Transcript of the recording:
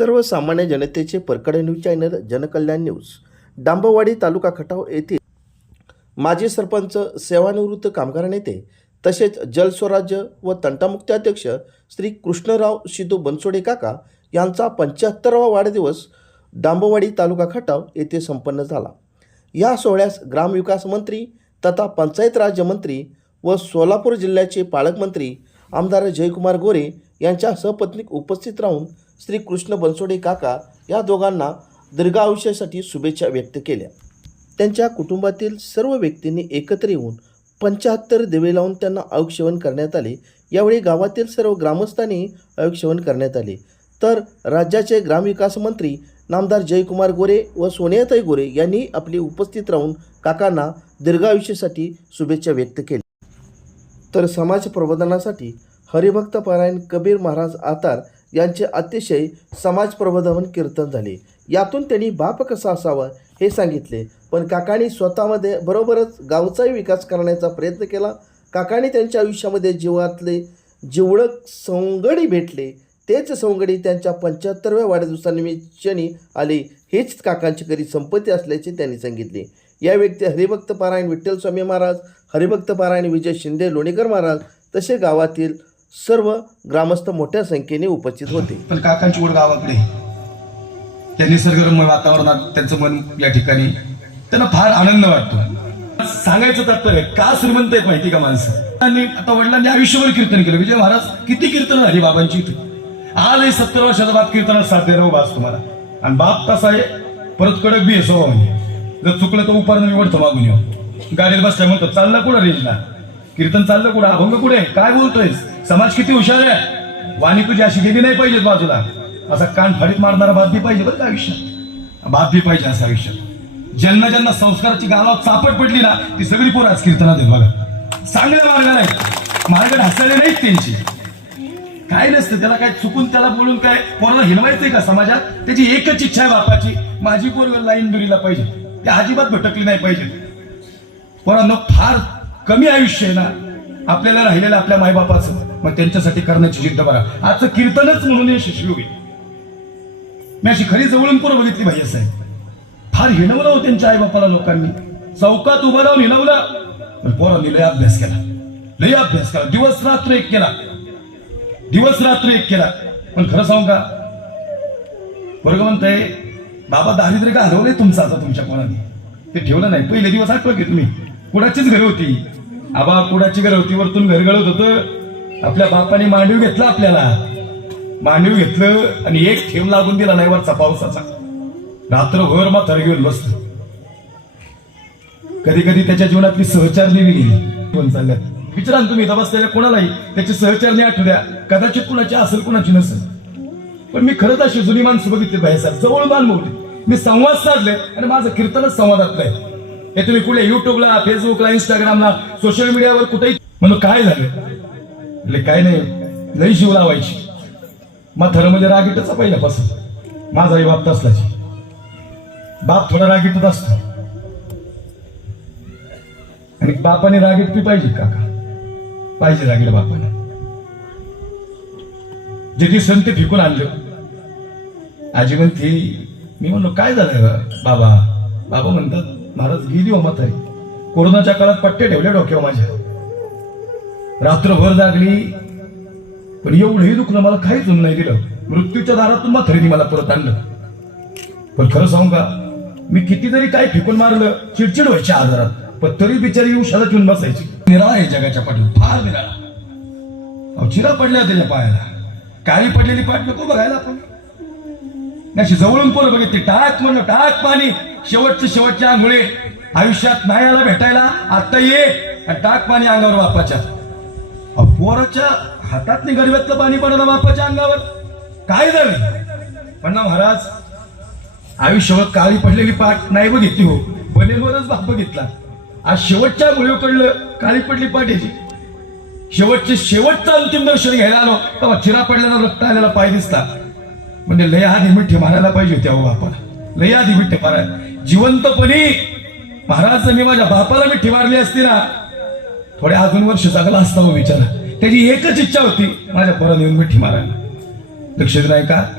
सर्वसामान्य जनतेचे परकडे news channel Jankalyan news. Dambwadi तालुका खटाव येथील माजी सरपंच सेवानिवृत्त कामगार नेते तसेच जलस्वराज्य व तंटामुक्ती अध्यक्ष श्री कृष्णराव सिद्धू बनसोडे काका यांचा पंच्याहत्तरावा वाढदिवस डांबवाडी तालुका खटाव येथे संपन्न झाला. या सोहळ्यास ग्रामविकास मंत्री तथा पंचायत राज्यमंत्री व सोलापूर जिल्ह्याचे पालकमंत्री आमदार जयकुमार गोरे यांच्या सहपत्नीक उपस्थित राहून श्री कृष्ण बनसोडे काका या दोघांना दीर्घायुष्यासाठी शुभेच्छा व्यक्त केल्या. त्यांच्या कुटुंबातील सर्व व्यक्तींनी एकत्र येऊन पंच्याहत्तर दिवे लावून त्यांना आयुक्षेवन करण्यात आले. यावेळी गावातील सर्व ग्रामस्थांनी आयुक्षेवन करण्यात आले. तर राज्याचे ग्रामविकास मंत्री नामदार जयकुमार गोरे व सोनियाताई गोरे यांनी आपली उपस्थित राहून काकांना दीर्घायुष्यासाठी शुभेच्छा व्यक्त केल्या. तर समाज प्रबोधनासाठी हरिभक्त पारायण कबीर महाराज आतार यांचे अतिशय समाज प्रबोधन कीर्तन झाले. यातून त्यांनी बाप कसा असावा हे सांगितले. पण काकांनी स्वतःमध्ये बरोबरच गावचाही विकास करण्याचा प्रयत्न केला. काकांनी त्यांच्या आयुष्यामध्ये जीवातले जिवळक सवंगडी भेटले. तेच सवंगडी त्यांच्या पंच्याहत्तरव्या वाढदिवसानिमित्ताने आले. हेच काकांची खरी संपत्ती असल्याचे त्यांनी सांगितले. या व्यक्ती हरिभक्त पारायण विठ्ठल स्वामी महाराज हरिभक्त पारायण विजय शिंदे लोणीकर महाराज तसे गावातील सर्व ग्रामस्थ मोठ्या संख्येने उपस्थित होते. पण काकांची ओढ गावाकडे. त्या निसर्गरम्य वातावरणात त्यांचं मन या ठिकाणी त्यांना फार आनंद वाटतो. सांगायचं तात्पर्य का श्रीमंत आहेत माहिती का माणसं? आणि आता वडिलांनी आयुष्यभर कीर्तन केलं. विजय महाराज किती कीर्तन झाली बाबांची इथे? आजही सत्तर वर्षाचा बाप कीर्तनात साथ द्यायला उभा असतो मला. आणि बाप तसा आहे परत कडक बी असो स्वभावाने म्हणजे. जर चुकलं तर उपार मी ओढतो मागून येऊ गाडीत बसल्या म्हणतो चाललं कुठं रेंजला? कीर्तन चाललं कुठं? अभंग कुठे? काय बोलतोय समाज किती हुशार आहे? वाणी तुझी अशी गेली नाही पाहिजे बाजूला. असा कान फडीत मारणारा बाप बी पाहिजे बरं का आयुष्यात? बाप बी पाहिजे असं आयुष्यात. ज्यांना ज्यांना संस्काराची गावात चापट पडली ना ती सगळी पोरं आज कीर्तनात आहेत बघा. चांगल्या मार्ग नाही मार्ग हसलेले नाहीत त्यांची. काय नसतं त्याला काय चुकून त्याला बोलून काय कोणाला हिनवायचंय का समाजात? त्याची एकच इच्छा आहे बापाची. माझी पोर लाईन दुरीला पाहिजे. त्या अजिबात भटकली नाही पाहिजे. पोरांना फार कमी आयुष्य आहे ना. आपल्याला राहिलेलं आपल्या मायबापाचं मग त्यांच्यासाठी करण्याची जिद्द बरा आजचं कीर्तनच म्हणून यशस्वी मी अशी खरी जवळून पोरं बघितली भाई साहेब. फार हिणवलं हो त्यांच्या आईबापाला लोकांनी. चौकात उभं राहून हिणवलं. पण पोरांनी लय अभ्यास केला. लय अभ्यास केला. दिवस रात्र एक केला. दिवस रात्र एक केला. पण खरं सांगू का? वर्ग म्हणताय बाबा दारिद्र्य का हरवलंय तुमचं आता तुमच्या कोणाने ते ठेवलं नाही. पहिले दिवस आठवत की तुम्ही? कुणाचीच घरी होती. आबा कुडाची घर होती वरतून घरगळत होतं. आपल्या बापाने मांडीव घेतला आपल्याला. मांडीव घेतलं आणि एक ठेव लागून दिला नाही वरचा पावसाचा. रात्रभर मात्र घेऊन बसलं. कधी कधी त्याच्या जीवनातली सहचारणी मी गेली. कोण चालल्यात विचारा तुम्ही इथं बसलेल्या कोणालाही. त्याची सहचारणी आठवू द्या कदाचित कुणाची असेल कुणाची नसेल. पण मी खरंच अशी जुनी माणसं बघितली भाई साहेब जवळ मानवली मी संवाद साधले आणि माझं कीर्तनच संवादातलं आहे. हे तुम्ही कुठे युट्यूबला फेसबुकला इंस्टाग्रामला सोशल मीडियावर कुठेही म्हणून काय झालं? म्हणजे काय नाही लई शिव लावायची. म्हातारं म्हणजे रागीटच पहिल्यापासून. माझा आई बाप तसलाची. बाप थोडा रागीटच असतो. आणि बापाने रागीट पी पाहिजे काका. पाहिजे रागीट बापाने. जे ती संत फिकून आणलं आजी म्हणते मी म्हणलो काय झालं बाबा बाबा म्हणतात महाराज गेली हो मत आहे कोरोनाच्या काळात पट्टे ठेवले डोक्यावर माझ्या. रात्रभर जागली. पण एवढंही दुखणं मला काहीच होऊन नाही दिलं. मृत्यूच्या दारातून मात्र मला परत आणलं. पण खरं सांगू का मी किती जरी काय फेकून मारलं चिडचिड व्हायच्या आजारात पण तरी बिचारी उशाला घेऊन बसायची. निराळा आहे जगाच्या पाठीवर फार निराळा. अहो चिरा पडल्या त्याच्या पायाला. काळी पडलेली पाठ नको बघायला आपण. अशी जवळून पोरं बघितली टाक म्हणलं टाक पाणी. शेवटचे शेवटच्या मुळे आयुष्यात नाही आला भेटायला आता ये टाक पाणी अंगावर बापाच्या पोराच्या हातात गरब्यातलं पाणी पडलं बापाच्या अंगावर. काय झालं? पण ना महाराज आयुष्यावर काळी पडलेली पाठ नाही बघितली हो. बनेलवरच बाप बघितला आज शेवटच्या मुळे काळी पडली पाठ याची. शेवटचे शेवटचं अंतिम दर्शन घ्यायला आलो तेव्हा चिरा पडल्याला रक्त आलेला पाय दिसला. म्हणजे लय आधी मिठ्ठे मारायला पाहिजे होत्या अहो आपण लय आधी मिठ्ठे मारायला. जिवंतपणी महाराज मी माझ्या बापाला मिठ्ठी मारली असती ना थोडे अजून वर्ष जगला असता हो विचारा. त्याची एकच इच्छा होती माझ्या परत येऊन मी मारायला. लक्ष नाही का?